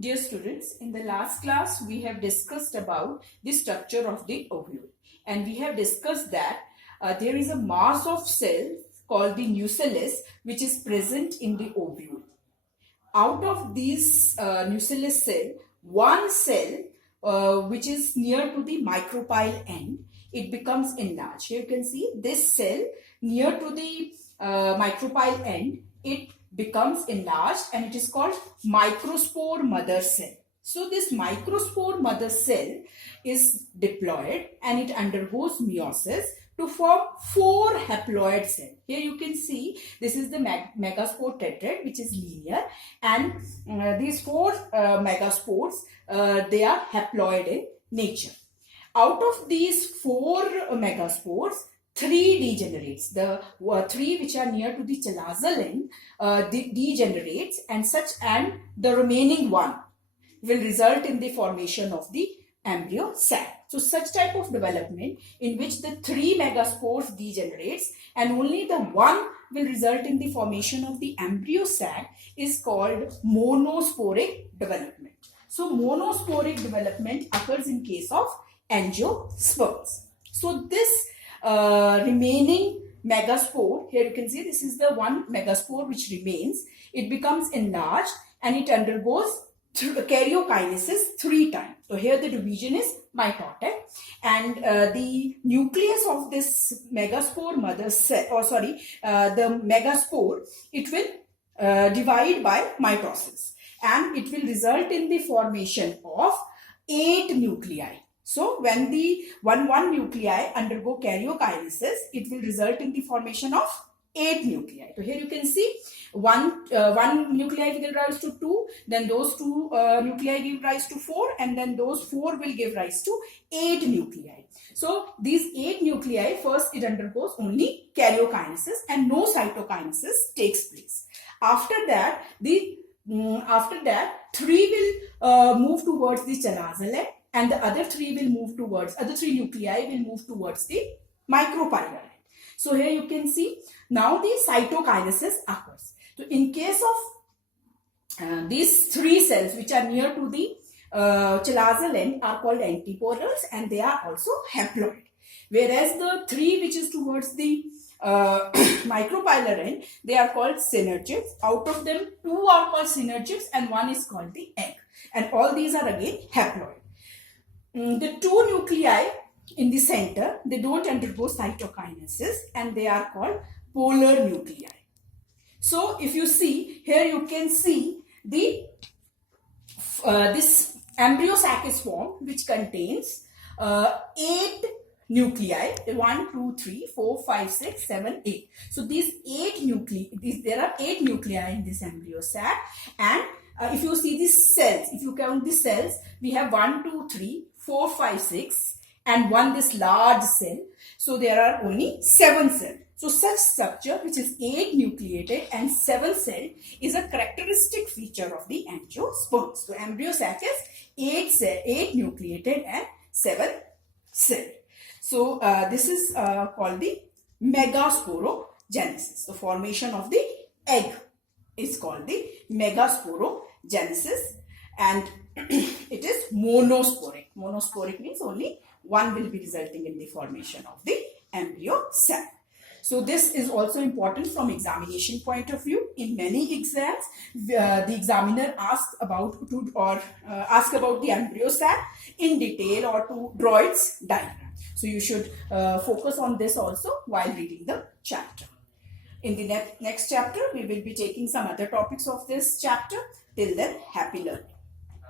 Dear students, in the last class we have discussed about the structure of the ovule, and we have discussed that there is a mass of cells called the nucellus which is present in the ovule. Out of these nucellus cell, one cell which is near to the micropyle end, it becomes enlarged. Here you can see this cell near to the micropyle end, it becomes enlarged and it is called microspore mother cell. So this microspore mother cell is diploid and it undergoes meiosis to form 4 haploid cells. Here you can see this is the megaspore tetrad which is linear, and these 4 megaspores they are haploid in nature. Out of these 4 megaspores, 3 degenerates. The 3 which are near to the chalazal end degenerates, and the remaining 1 will result in the formation of the embryo sac. So such type of development in which the 3 megaspores degenerates and only the 1 will result in the formation of the embryo sac is called monosporic development. So monosporic development occurs in case of angiosperms. So this remaining megaspore, here you can see this is the 1 megaspore which remains, it becomes enlarged and it undergoes karyokinesis 3 times. So here the division is mitotic, and the nucleus of this megaspore mother cell, the megaspore, it will divide by mitosis and it will result in the formation of 8 nuclei. So when the one nuclei undergo karyokinesis, it will result in the formation of 8 nuclei. So here you can see one nuclei will give rise to 2, then those 2 nuclei give rise to 4, and then those 4 will give rise to 8 nuclei. So these 8 nuclei, first it undergoes only karyokinesis and no cytokinesis takes place. After that 3 will move towards the chalazal end, and the other 3 will move towards, other 3 nuclei will move towards the micropylar end. So here you can see now the cytokinesis occurs. So in case of these 3 cells which are near to the chalazal end are called antiporals and they are also haploid. Whereas the 3 which is towards the micropylar end, they are called synergids. Out of them 2 are called synergids and 1 is called the egg. And all these are again haploid. The 2 nuclei in the center, they don't undergo cytokinesis and they are called polar nuclei. So if you see here, you can see the this embryo sac is formed which contains 8 nuclei, 1, 2, 3, 4, 5, 6, 7, 8. So these 8 nuclei, there are 8 nuclei in this embryo sac, and if you see the cells, if you count the cells, we have 1, 2, 3, 4, 5, 6 and 1 this large cell. So there are only 7 cells. So such structure which is 8 nucleated and 7 celled is a characteristic feature of the angiosperms. So embryo sac is 8 nucleated and 7 celled. So this is called the megasporogenesis. The formation of the egg is called the megasporogenesis, and it is monosporic. Monosporic means only 1 will be resulting in the formation of the embryo sac. So this is also important from examination point of view. In many exams, the examiner asks about the embryo sac in detail or to draw its diagram. So you should focus on this also while reading the chapter. In the next chapter, we will be taking some other topics of this chapter. Till then, happy learning.